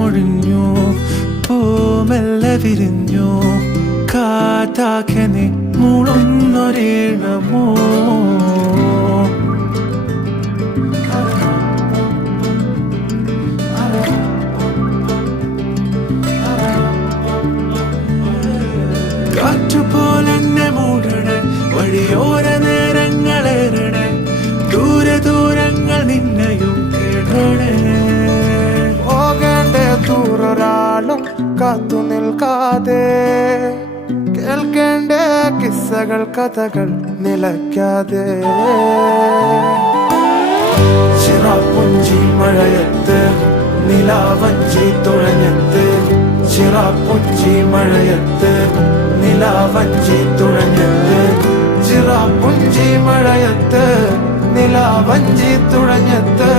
മൊഴിഞ്ഞു, പൂമെല്ലെ വിരിഞ്ഞു, കാറ്റാകെ നീ മൂളുന്നൊരീണമോ. കാറ്റുപോലെന്നെ മൂടണേ, വഴിയോര നേരങ്ങളേറണേ, ദൂരെ ദൂരങ്ങൾ നിന്നെയും കേടണേ. പോകേണ്ട ദൂരൊരാളും കാത്തു നിൽക്കാതെ, കേൾക്കേണ്ട കിസ്സകൾ കഥകൾ നിലയ്ക്കാതെ. ചിറാപ്പുഞ്ചി മഴയത്ത് നിലാവഞ്ചി തുഴഞ്ഞത്ത്, ചിറാപ്പുഞ്ചി മഴയത്ത് നിലാവഞ്ചി തുഴഞ്ഞത്ത്, ചിറാപ്പുഞ്ചി മഴയത്ത് നിലാവഞ്ചി തുഴഞ്ഞത്ത്.